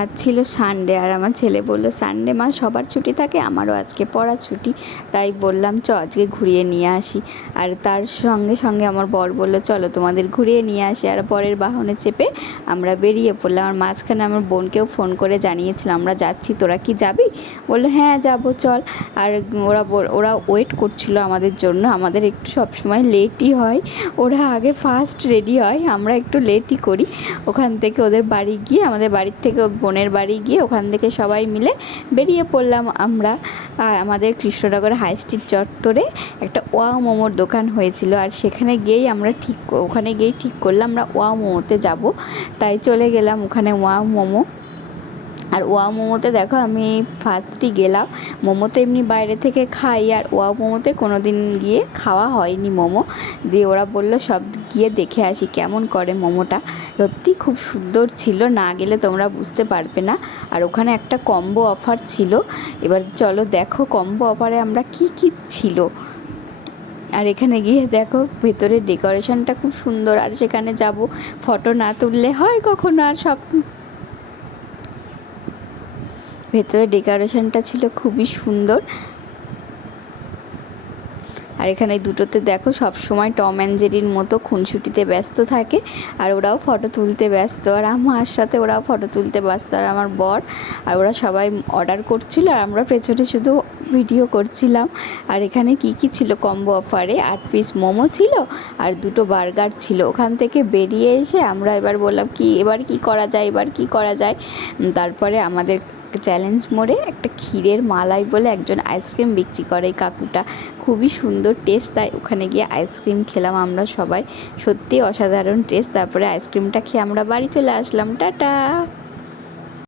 আজ ছিল সানডে আর আমার ছেলে বলল সানডে মা সবার ছুটি থাকে, আমারও আজকে পড়া ছুটি, তাই বললাম চ আজকে ঘুরিয়ে নিয়ে আসি। আর তার সঙ্গে সঙ্গে আমার বর বলল চলো তোমাদের ঘুরিয়ে নিয়ে আসি। আর বরের বাহনে চেপে আমরা বেরিয়ে পড়লাম। আর মাঝখানে আমার বোনকেও ফোন করে জানিয়েছিলাম আমরা যাচ্ছি, তোরা কি যাবি? বললো হ্যাঁ যাবো চল। আর ওরা ওয়েট করছিল আমাদের জন্য। আমাদের একটু সবসময় লেটই হয়, ওরা আগে ফার্স্ট রেডি হয়, আমরা একটু লেটই করি। ওখান থেকে ওদের বাড়ি গিয়ে, আমাদের বাড়ির থেকে বোনের বাড়ি গিয়ে ওখান থেকে সবাই মিলে বেরিয়ে পড়লাম আমরা। আর আমাদের কৃষ্ণনগর হাই স্ট্রিট চত্বরে একটা ওয়াও মোমোর দোকান হয়েছিল, আর সেখানে গিয়েই আমরা ওখানে গিয়েই ঠিক করলাম আমরা ওয়াও মোমোতে যাব। তাই চলে গেলাম ওখানে ওয়াও মোমো। আর ওয়াও মোমোতে দেখো আমি ফার্স্টই গেলাম। মোমো তো এমনি বাইরে থেকে খাই, আর ওয়াও মোমোতে কোনো দিন গিয়ে খাওয়া হয়নি মোমো। দিয়ে ওরা বললো সব গিয়ে দেখে আসি কেমন করে মোমোটা। সত্যি খুব সুন্দর ছিল, না গেলে তোমরা বুঝতে পারবে না। আর ওখানে একটা কম্বো অফার ছিল, এবার চলো দেখো কম্বো অফারে আমরা কি কি ছিল। আর এখানে গিয়ে দেখো ভেতরে ডেকোরেশনটা খুব সুন্দর, আর সেখানে যাব, ফটো না তুললে হয় কখনো। আর সব ভেতরে ডেকোরেশনটা ছিল খুবই সুন্দর। আর এখানে দুটোতে দেখো সব সময় টম অ্যান্ড জেরির মতো খুনসুটিতে ব্যস্ত থাকে, আর ওরাও ফটো তুলতে ব্যস্ত, আর আমার সাথে ওরাও ফটো তুলতে ব্যস্ত, আর আমার বর। আর ওরা সবাই অর্ডার করছিল আর আমরা পেছনে শুধু ভিডিও করছিলাম। আর এখানে কি কি ছিল কম্বো অফারে, 8 পিস মোমো ছিল আর 2টো বার্গার ছিল। ওখান থেকে বেরিয়ে এসে আমরা এবার বললাম এবার কি করা যায়, এবার কি করা যায়। তারপরে আমাদের চ্যালেঞ্জ মোড়ে একটা ক্ষীরের মালাই বলে একজন আইসক্রিম বিক্রি করে, এই কাকুটা খুবই সুন্দর টেস্ট, তাই ওখানে গিয়ে আইসক্রিম খেলাম আমরা সবাই। সত্যি অসাধারণ টেস্ট। তারপরে আইসক্রিমটা খেয়ে আমরা বাড়ি চলে আসলাম। টাটা।